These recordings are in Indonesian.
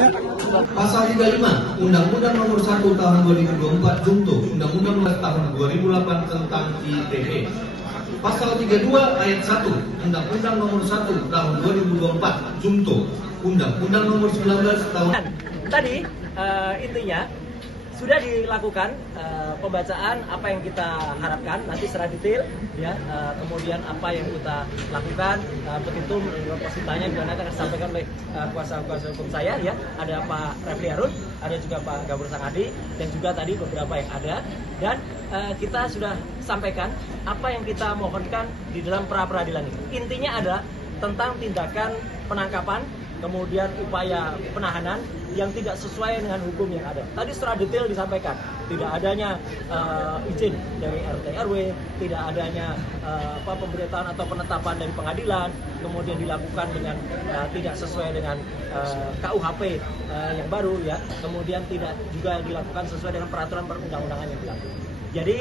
Pasal 35 Undang-Undang Nomor 1 Tahun 2024 Junto Undang-Undang Nomor Tahun 2008 tentang ITE. Pasal 32 ayat 1 Undang-Undang Nomor 1 Tahun 2024 Junto Undang-Undang Nomor 19 Tahun. Tadi intinya sudah dilakukan pembacaan apa yang kita harapkan nanti secara detail ya, kemudian apa yang kita lakukan, petitum positanya juga nanti akan disampaikan oleh kuasa hukum saya ya, ada Pak Refli Harun, ada juga Pak Gabur Sangadi, dan juga tadi beberapa yang ada, dan kita sudah sampaikan apa yang kita mohonkan di dalam pra peradilan ini. Intinya adalah tentang tindakan penangkapan, kemudian upaya penahanan yang tidak sesuai dengan hukum yang ada. Tadi secara detail disampaikan, tidak adanya izin dari RT RW, tidak adanya pemberitahuan atau penetapan dari pengadilan, kemudian dilakukan dengan tidak sesuai dengan KUHP yang baru ya, kemudian tidak juga dilakukan sesuai dengan peraturan perundang-undangan yang berlaku. Jadi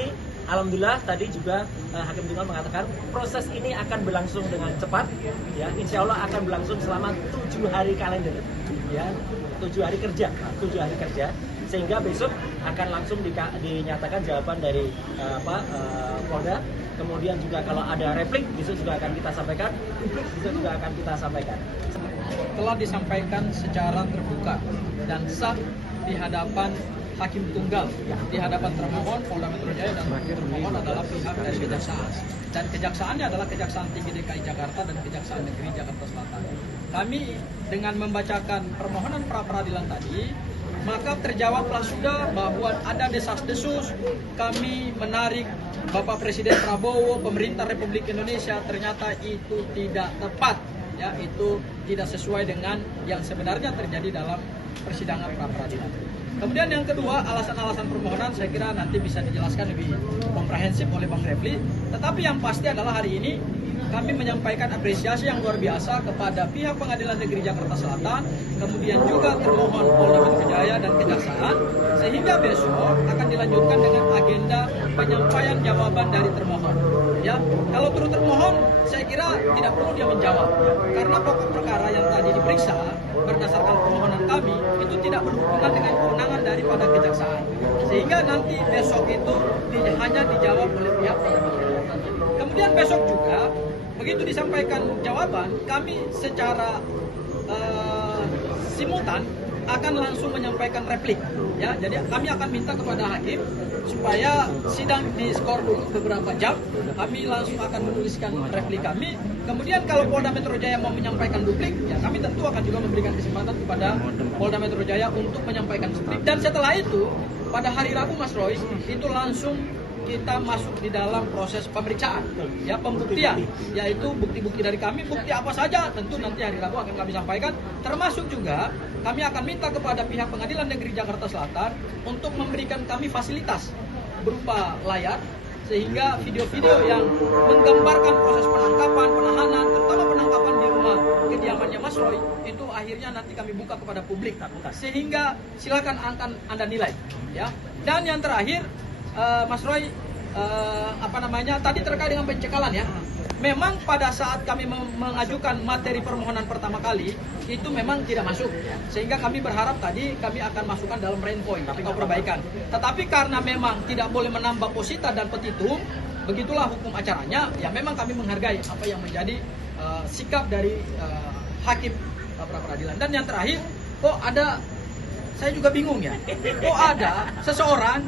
alhamdulillah tadi juga Hakim Tunggal mengatakan proses ini akan berlangsung dengan cepat ya, insya Allah akan berlangsung selama 7 hari kalender ya, 7 hari kerja, sehingga besok akan langsung dinyatakan jawaban dari Polda. Kemudian juga kalau ada replik besok juga akan kita sampaikan, publik besok juga akan kita sampaikan. Telah disampaikan secara terbuka dan sah di hadapan Hakim Tunggal, di hadapan termohon Polda Metro Jaya, dan termohon adalah pihak dari kejaksaan, dan kejaksaannya adalah Kejaksaan Tinggi DKI Jakarta dan Kejaksaan Negeri Jakarta Selatan. Kami dengan membacakan permohonan pra peradilan tadi, maka terjawablah sudah bahwa ada desas-desus kami menarik Bapak Presiden Prabowo, pemerintah Republik Indonesia, ternyata itu tidak tepat ya, itu tidak sesuai dengan yang sebenarnya terjadi dalam persidangan pra peradilan. Kemudian yang kedua, alasan-alasan permohonan saya kira nanti bisa dijelaskan lebih komprehensif oleh Bang Refli. Tetapi yang pasti adalah hari ini kami menyampaikan apresiasi yang luar biasa kepada pihak Pengadilan Negeri Jakarta Selatan, kemudian juga termohon Polda Metro Jaya dan Kejaksaan, sehingga besok akan dilanjutkan dengan agenda penyampaian jawaban dari termohon. Ya, kalau turut termohon, saya kira tidak perlu dia menjawab, ya, karena pokok perkara yang tadi diperiksa berdasarkan permohonan kami itu tidak berhubungan dengan kewenangan daripada kejaksaan, sehingga nanti besok itu hanya dijawab oleh pihak termohon. Kemudian besok juga begitu disampaikan jawaban, kami secara simultan akan langsung menyampaikan replik ya. Jadi kami akan minta kepada hakim supaya sidang diskor dulu beberapa jam. Kami langsung akan menuliskan replik kami. Kemudian kalau Polda Metro Jaya mau menyampaikan duplik, ya kami tentu akan juga memberikan kesempatan kepada Polda Metro Jaya untuk menyampaikan duplik. Dan setelah itu pada hari Rabu, Mas Roy, itu langsung kita masuk di dalam proses pemeriksaan, ya, pembuktian, yaitu bukti-bukti dari kami, bukti apa saja tentu nanti hari Rabu akan kami sampaikan, termasuk juga kami akan minta kepada pihak Pengadilan Negeri Jakarta Selatan untuk memberikan kami fasilitas berupa layar, sehingga video-video yang menggambarkan proses penangkapan, penahanan, terutama penangkapan di rumah kediamannya Mas Roy, itu akhirnya nanti kami buka kepada publik, sehingga silakan Anda nilai, ya. Dan yang terakhir, Mas Roy, tadi terkait dengan pencekalan ya. Memang pada saat kami mengajukan materi permohonan pertama kali itu memang tidak masuk, sehingga kami berharap tadi kami akan masukkan dalam rainpoint atau perbaikan. Tetapi karena memang tidak boleh menambah posita dan petitum, begitulah hukum acaranya. Ya memang kami menghargai apa yang menjadi sikap dari hakim pra peradilan. Dan yang terakhir, kok ada, saya juga bingung ya, kok ada seseorang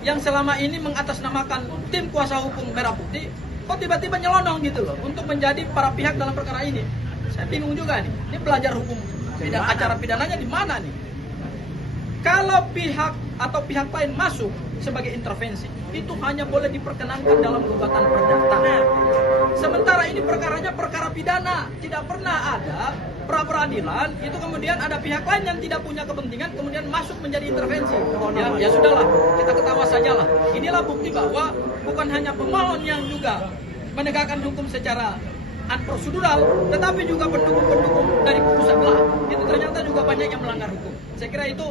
yang selama ini mengatasnamakan tim kuasa hukum Merah Putih, kok tiba-tiba nyelonong gitu loh untuk menjadi para pihak dalam perkara ini. Saya bingung juga nih, ini belajar hukum acara pidananya di mana nih? Kalau pihak atau pihak lain masuk sebagai intervensi, itu hanya boleh diperkenankan dalam gugatan perdata. Sementara ini perkaranya perkara pidana, tidak pernah ada pra peradilan itu kemudian ada pihak lain yang tidak punya kepentingan kemudian masuk menjadi intervensi. Ya sudahlah, kita ketawa sajalah. Inilah bukti bahwa bukan hanya pemohon yang juga menegakkan hukum secara unprosedural, tetapi juga pendukung-pendukung dari kubu sebelah itu ternyata juga banyak yang melanggar hukum. Saya kira itu